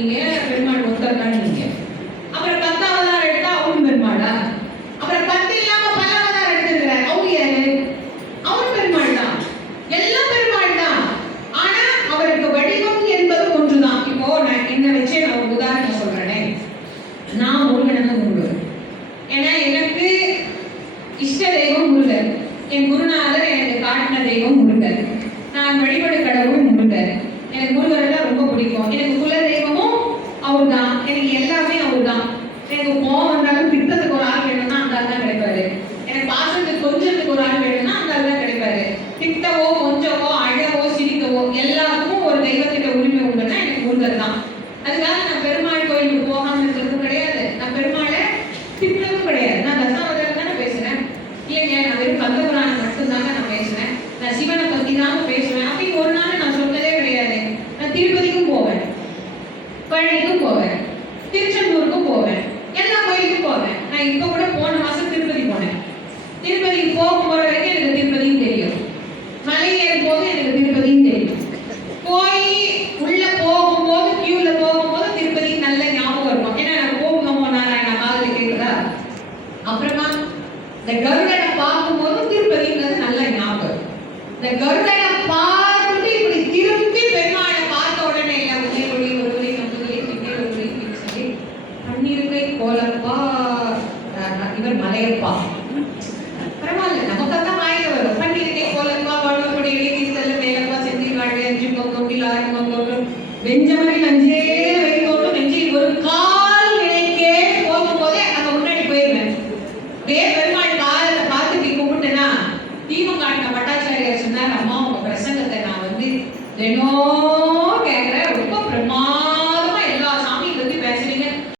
சொன்னீங்க, பெருமாள் ஒருத்தர் தான் நீங்க. அப்புறம் 10 அவதாரம் எடுத்தா அவரும் பெருமாளா? அப்புறம் 10 இல்லாம பல அவதாரம் எடுத்துக்கிறார், அவங்க யாரு? அவரும் பெருமாள் தான், எல்லாம் பெருமாள் தான். ஆனா அவருக்கு வடிவம் என்பது ஒன்றுதான். இப்போ நான் என்ன வச்சு நான் ஒரு உதாரணம் சொல்றேனே, நான் முருகனுக்கு முருகன். ஏன்னா எனக்கு இஷ்ட தெய்வம் முருகன், என் குருநாதர் எனக்கு காட்டின தெய்வம் முருகன், நான் வழிபடு கடவுள் முருகன். எனக்கு முருகன் ரொம்ப பிடிக்கும். எனக்கு குல தெய்வமும் அவர் தான், எனக்கு எல்லாமே அவர் தான். எனக்கு கோவம் வந்தாலும் திட்டத்துக்கு ஒரு ஆள் வேணும்னா அந்த ஆள் தான் கிடைப்பாரு. எனக்கு பாசத்துக்கு கொஞ்சத்துக்கு ஒரு ஆள் வேணும்னா அந்த ஆள் தான் கிடைப்பாரு. திட்டவோ கொஞ்சவோ அழவோ சிரிக்கவோ எல்லாருக்கும் ஒரு தெய்வத்திட்ட உரிமை உண்டுன்னா எனக்கு முருகன் தான். அதுக்காக நான் பெருமாள் கோயிலுக்கு போகாம இருக்கிறதும் கிடையாது, நான் பெருமாளை திட்டதும் கிடையாது. நான் தசாவதாரம் தானே பேசுறேன், இல்லைங்க நான் வெறும் கந்தபுராணம் மட்டும்தாங்க நான் பேசுறேன், நான் சிவனை பத்தி தாங்க பேசுவேன் அப்படின்னு ஒரு நாள் நான் சொன்னதே கிடையாது. நான் திருப்பதிக்கும் போவேன், பழனிக்கும் போவேன், திருச்செந்தூருக்கும் போவேன், எல்லா கோயிலுக்கும் போவேன். நான் இப்ப கூட போன மாசம் திருப்பதி போனேன். திருப்பதிக்கு போற வரைக்கும் எனக்கு திருப்பதியும் தெரியும், மலை ஏறும் போது எனக்கு திருப்பதியும் தெரியும், போய் உள்ள போகும்போது கியூல போகும்போது திருப்பதி நல்ல ஞாபகம் இருக்கும். ஏன்னா நான் ஓம் நமோ நாராயணா காதுல கேட்குதா. அப்புறமா இந்த கருடனை பார்க்கும்போது திருப்பதிங்கிறது நல்ல ஞாபகம். இந்த கருடனை பார்த்துட்டு இப்படி திரும்பி பெருமாளை பார்த்த உடனே உதய ஒளி ஒருவரை நம்புதலை பின்னே ஒருவரை சொல்லி பன்னிருக்கை கோலப்பா இவர் மலையப்பா. பரவாயில்ல, நமக்கத்தான் வாயில வரும். பன்னிருக்கை கோலப்பா வாழ்வக்கூடிய இளைஞர் மேலப்பா செந்தில் வாழ்வை அஞ்சு கொங்கோட்டில் ஆறு கொங்கோட்டும் வெஞ்சமரில் அஞ்சே வைத்தோட்டும் நெஞ்சில் ஒரு கால் நினைக்கே போகும்போதே அங்க முன்னாடி போயிருவேன். பெருமாள் காலத்தை பார்த்துட்டு கும்பிட்டுனா தீபம் காட்டின பட்டாச்சாரியார் சொன்னார், அம்மா உங்க பிரசங்கத்தை நான் தினம்